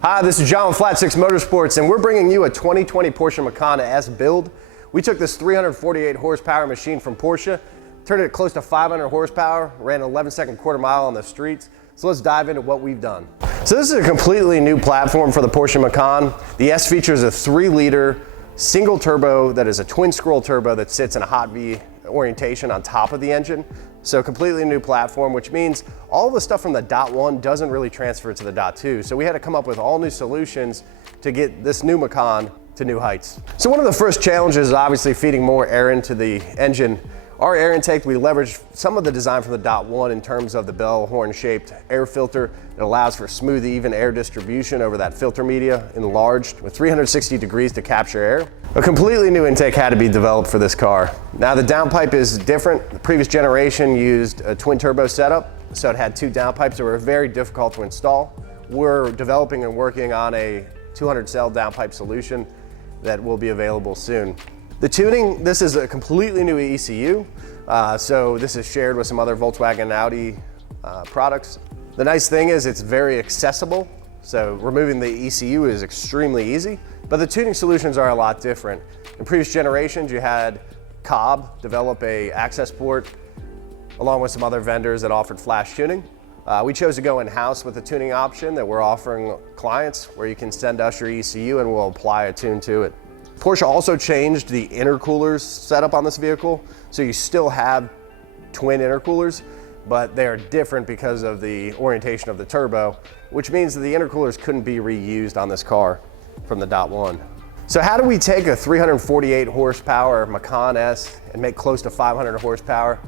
Hi, this is John with Flat 6 Motorsports, and we're bringing you a 2020 Porsche Macan S build. We took this 348 horsepower machine from Porsche, turned it close to 500 horsepower, ran an 11-second quarter mile on the streets. So let's dive into what we've done. So this is a completely new platform for the Porsche Macan. The S features a 3-liter single turbo that is a twin scroll turbo that sits in a hot V orientation on top of the engine. So completely new platform, which means all the stuff from the .1 doesn't really transfer to the .2. So we had to come up with all new solutions to get this new Macan to new heights. So one of the first challenges is obviously feeding more air into the engine. Our air intake, we leveraged some of the design from the .1 in terms of the bell horn shaped air filter. It allows for smooth, even air distribution over that filter media, enlarged with 360 degrees to capture air. A completely new intake had to be developed for this car. Now the downpipe is different. The previous generation used a twin turbo setup, so it had 2 downpipes that were very difficult to install. We're developing and working on a 200 cell downpipe solution that will be available soon. The tuning, this is a completely new ECU, so this is shared with some other Volkswagen and Audi products. The nice thing is it's very accessible, so removing the ECU is extremely easy, but the tuning solutions are a lot different. In previous generations, you had Cobb develop a access port along with some other vendors that offered flash tuning. We chose to go in-house with a tuning option that we're offering clients where you can send us your ECU and we'll apply a tune to it. Porsche also changed the intercoolers setup on this vehicle, so you still have twin intercoolers, but they are different because of the orientation of the turbo, which means that the intercoolers couldn't be reused on this car from the .1. So how do we take a 348 horsepower Macan S and make close to 500 horsepower?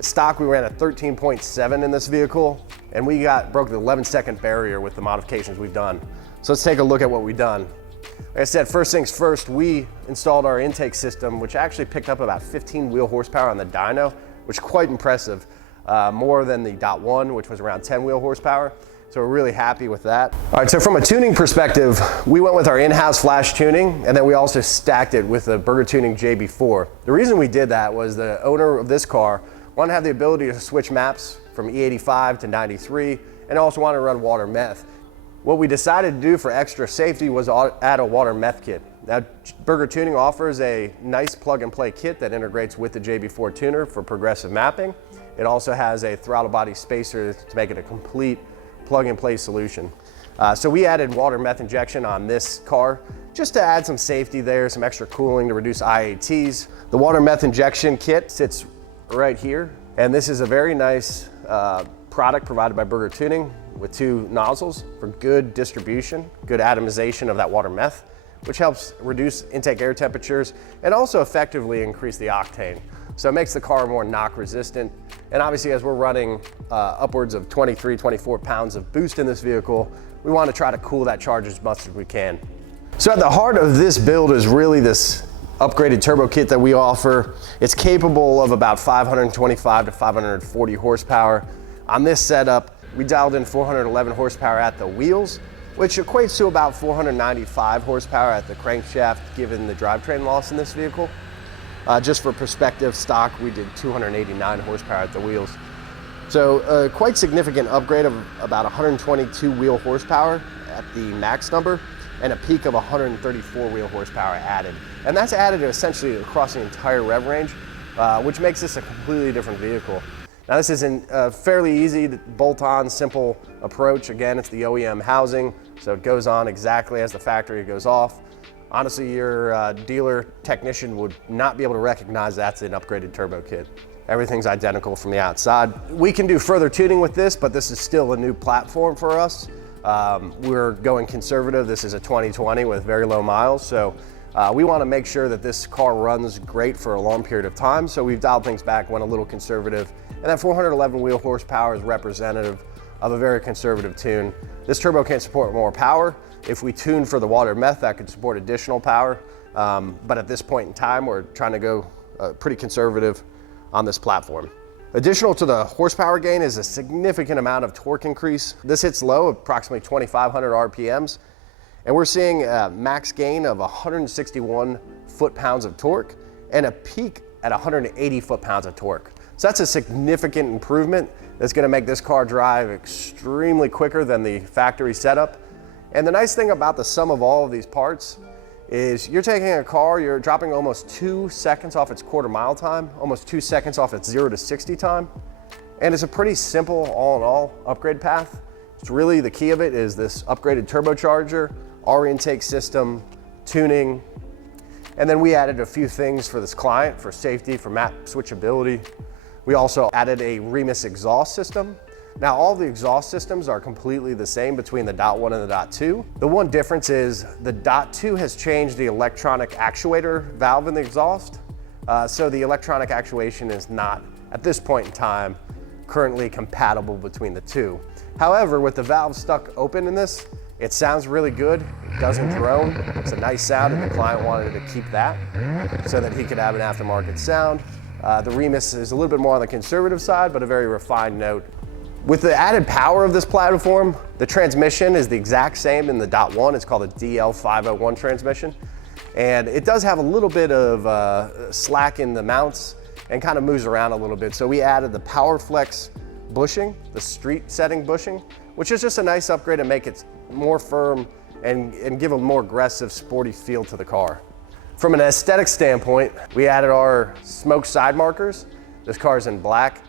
Stock, we ran a 13.7 in this vehicle, and we broke the 11-second barrier with the modifications we've done. So let's take a look at what we've done. Like I said, first things first, we installed our intake system, which actually picked up about 15 wheel horsepower on the dyno, which is quite impressive, more than the .1, which was around 10 wheel horsepower. So we're really happy with that. All right, so from a tuning perspective, we went with our in-house flash tuning, and then we also stacked it with the Burger Tuning JB4. The reason we did that was the owner of this car wanted to have the ability to switch maps from E85 to 93, and also wanted to run water meth. What we decided to do for extra safety was add a water meth kit. Now, Burger Tuning offers a nice plug-and-play kit that integrates with the JB4 tuner for progressive mapping. It also has a throttle body spacer to make it a complete plug-and-play solution. So we added water meth injection on this car just to add some safety there, some extra cooling to reduce IATs. The water meth injection kit sits right here, and this is a very nice product provided by Burger Tuning with 2 nozzles for good distribution, good atomization of that water meth, which helps reduce intake air temperatures and also effectively increase the octane. So it makes the car more knock resistant. And obviously, as we're running upwards of 23, 24 pounds of boost in this vehicle, we want to try to cool that charge as much as we can. So at the heart of this build is really this upgraded turbo kit that we offer. It's capable of about 525 to 540 horsepower. On this setup, we dialed in 411 horsepower at the wheels, which equates to about 495 horsepower at the crankshaft, given the drivetrain loss in this vehicle. Just for perspective, stock, we did 289 horsepower at the wheels. So a quite significant upgrade of about 122 wheel horsepower at the max number, and a peak of 134 wheel horsepower added. And that's added essentially across the entire rev range, which makes this a completely different vehicle. Now this is a fairly easy bolt-on, simple approach. Again, it's the OEM housing, so it goes on exactly as the factory goes off. Honestly, your dealer technician would not be able to recognize that's an upgraded turbo kit. Everything's identical from the outside. We can do further tuning with this, but this is still a new platform for us. We're going conservative. This is a 2020 with very low miles, so we want to make sure that this car runs great for a long period of time, so we've dialed things back, went a little conservative, and that 411 wheel horsepower is representative of a very conservative tune. This turbo can support more power. If we tune for the water meth, that could support additional power, but at this point in time, we're trying to go pretty conservative on this platform. Additional to the horsepower gain is a significant amount of torque increase. This hits low, approximately 2,500 RPMs, and we're seeing a max gain of 161 foot-pounds of torque and a peak at 180 foot-pounds of torque. So that's a significant improvement that's gonna make this car drive extremely quicker than the factory setup. And the nice thing about the sum of all of these parts is you're taking a car, you're dropping almost 2 seconds off its quarter mile time, almost 2 seconds off its 0 to 60 time. And it's a pretty simple all in all upgrade path. It's really the key of it is this upgraded turbocharger, R intake system, tuning. And then we added a few things for this client for safety, for map switchability. We also added a Remus exhaust system. Now all the exhaust systems are completely the same between the .1 and the .2. The one difference is the .2 has changed the electronic actuator valve in the exhaust. So the electronic actuation is not, at this point in time, currently compatible between the two. However, with the valve stuck open in this, it sounds really good. It doesn't drone. It's a nice sound, and the client wanted to keep that so that he could have an aftermarket sound. The Remus is a little bit more on the conservative side, but a very refined note. With the added power of this platform, the transmission is the exact same in the .1. It's called a DL501 transmission. And it does have a little bit of slack in the mounts and kind of moves around a little bit. So we added the PowerFlex bushing, the street setting bushing, which is just a nice upgrade to make it more firm and give a more aggressive, sporty feel to the car. From an aesthetic standpoint, we added our smoke side markers. This car is in black.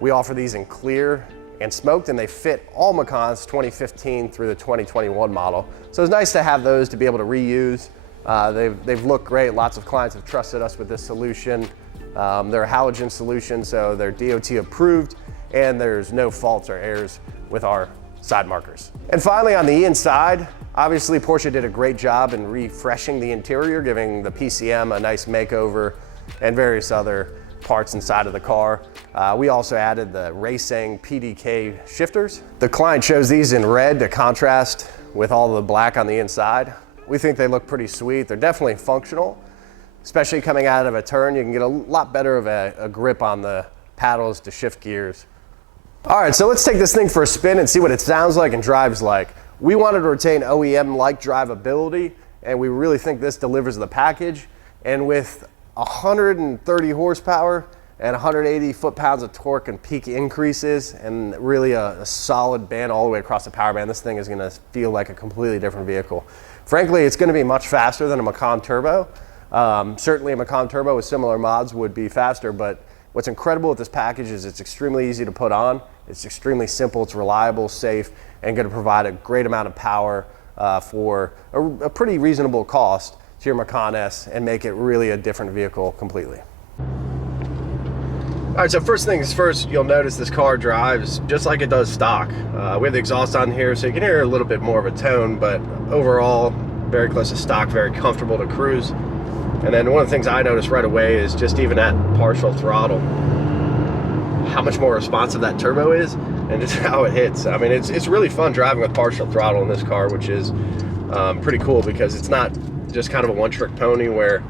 We offer these in clear and smoked, and they fit all Macans 2015 through the 2021 model. So it's nice to have those to be able to reuse. They've looked great. Lots of clients have trusted us with this solution. They're a halogen solution, so they're DOT approved, and there's no faults or errors with our side markers. And finally, on the inside, obviously Porsche did a great job in refreshing the interior, giving the PCM a nice makeover and various other parts inside of the car. We also added the racing PDK shifters. The client chose these in red to contrast with all the black on the inside. We think they look pretty sweet. They're definitely functional, especially coming out of a turn. You can get a lot better of a grip on the paddles to shift gears. All right, so let's take this thing for a spin and see what it sounds like and drives like. We wanted to retain OEM-like drivability, and we really think this delivers the package. And with 130 horsepower and 180 foot-pounds of torque and peak increases, and really a solid band all the way across the power band, this thing is gonna feel like a completely different vehicle. Frankly, it's gonna be much faster than a Macan Turbo. Certainly a Macan Turbo with similar mods would be faster, but what's incredible with this package is it's extremely easy to put on. It's extremely simple, it's reliable, safe, and gonna provide a great amount of power for a pretty reasonable cost to your Macan S and make it really a different vehicle completely. All right, so first things first, you'll notice this car drives just like it does stock. We have the exhaust on here, so you can hear a little bit more of a tone, but overall, very close to stock, very comfortable to cruise. And then one of the things I noticed right away is just even at partial throttle, how much more responsive that turbo is and just how it hits. I mean, it's really fun driving with partial throttle in this car, which is pretty cool because it's not just kind of a one-trick pony where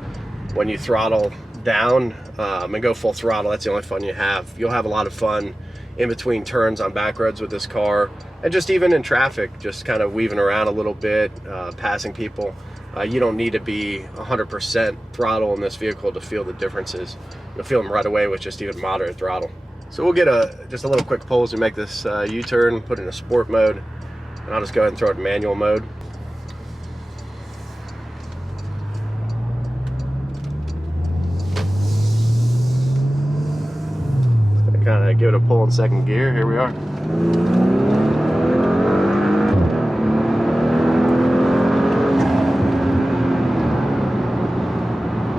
when you throttle down and go full throttle, that's the only fun you have. You'll have a lot of fun in between turns on back roads with this car, and just even in traffic, just kind of weaving around a little bit, passing people. You don't need to be 100% throttle in this vehicle to feel the differences. You'll feel them right away with just even moderate throttle. So we'll get just a little quick pull as we make this U-turn, put it in a sport mode, and I'll just go ahead and throw it in manual mode. Kind of give it a pull in second gear. Here we are.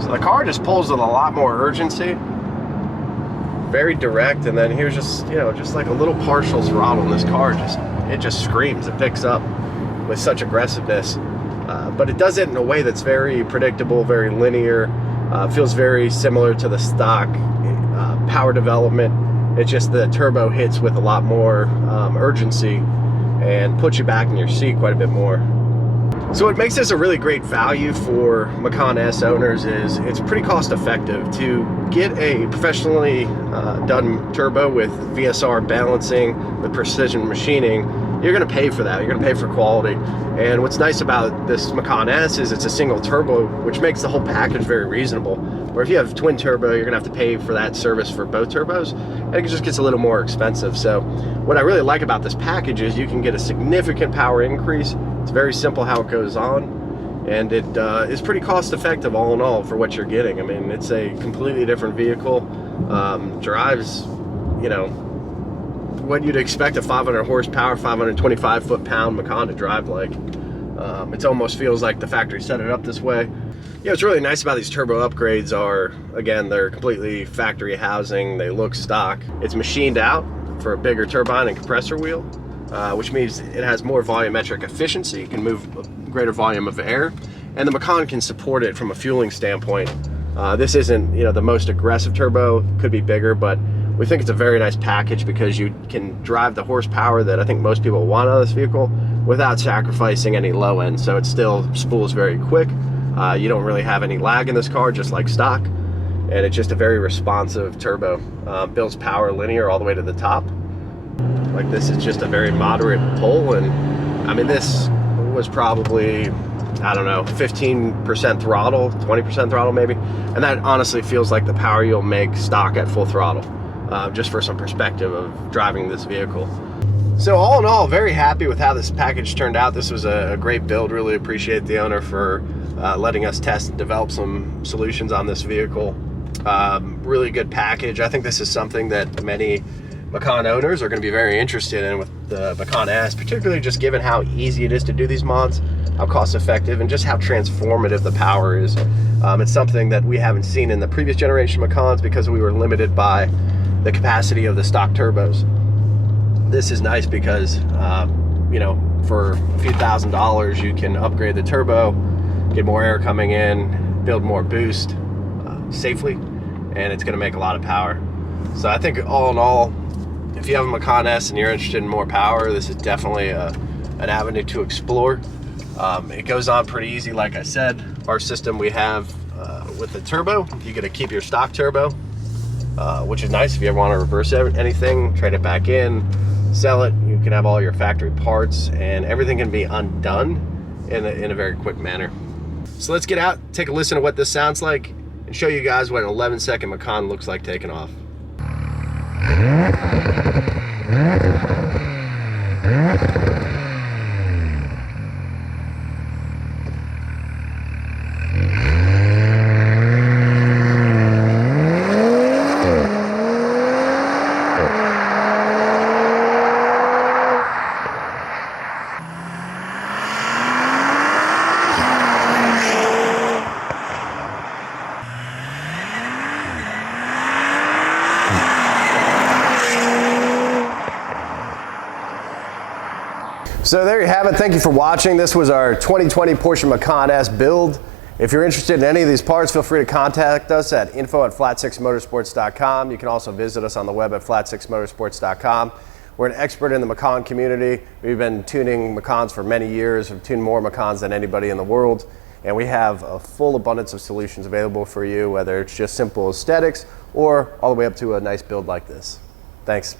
So the car just pulls with a lot more urgency, very direct, and then here's just, you know, just like a little partial throttle in this car. It just screams. It picks up with such aggressiveness, but it does it in a way that's very predictable, very linear. Feels very similar to the stock power development. It's just the turbo hits with a lot more urgency and puts you back in your seat quite a bit more. So what makes this a really great value for Macan S owners is it's pretty cost effective. To get a professionally done turbo with VSR balancing, with precision machining, you're gonna pay for that. You're gonna pay for quality. And what's nice about this Macan S is it's a single turbo, which makes the whole package very reasonable. Or if you have twin turbo, you're gonna have to pay for that service for both turbos, and it just gets a little more expensive. So what I really like about this package is you can get a significant power increase. It's very simple how it goes on, and it is pretty cost effective all in all for what you're getting. I mean, it's a completely different vehicle. Drives, you know, what you'd expect a 500 horsepower, 525 foot-pound Macan to drive like. It almost feels like the factory set it up this way. Yeah, what's really nice about these turbo upgrades are, again, they're completely factory housing. They look stock. It's machined out for a bigger turbine and compressor wheel, which means it has more volumetric efficiency. It can move a greater volume of air, and the Macan can support it from a fueling standpoint. This isn't, you know, the most aggressive turbo. Could be bigger, but we think it's a very nice package because you can drive the horsepower that I think most people want out of this vehicle without sacrificing any low end. So it still spools very quick. You don't really have any lag in this car, just like stock. And it's just a very responsive turbo. Builds power linear all the way to the top. Like, this is just a very moderate pull. And I mean, this was probably, I don't know, 15% throttle, 20% throttle maybe. And that honestly feels like the power you'll make stock at full throttle. Just for some perspective of driving this vehicle. So all in all, very happy with how this package turned out. This was a great build. Really appreciate the owner for letting us test and develop some solutions on this vehicle. Really good package. I think this is something that many Macan owners are going to be very interested in with the Macan S, particularly just given how easy it is to do these mods, how cost effective, and just how transformative the power is. It's something that we haven't seen in the previous generation Macans because we were limited by the capacity of the stock turbos. This is nice because, you know, for a few $1,000s, you can upgrade the turbo, get more air coming in, build more boost safely, and it's going to make a lot of power. So I think all in all, if you have a Macan S and you're interested in more power, this is definitely an avenue to explore. It goes on pretty easy, like I said. Our system we have with the turbo, you get to keep your stock turbo, which is nice if you ever want to reverse anything, trade it back in, sell it. You can have all your factory parts, and everything can be undone in a very quick manner. So let's get out, take a listen to what this sounds like, and show you guys what an 11-second Macan looks like taking off. So there you have it. Thank you for watching. This was our 2020 Porsche Macan S build. If you're interested in any of these parts, feel free to contact us at info@flat6motorsports.com. You can also visit us on the web at flat6motorsports.com. We're an expert in the Macan community. We've been tuning Macans for many years. We've tuned more Macans than anybody in the world. And we have a full abundance of solutions available for you, whether it's just simple aesthetics or all the way up to a nice build like this. Thanks.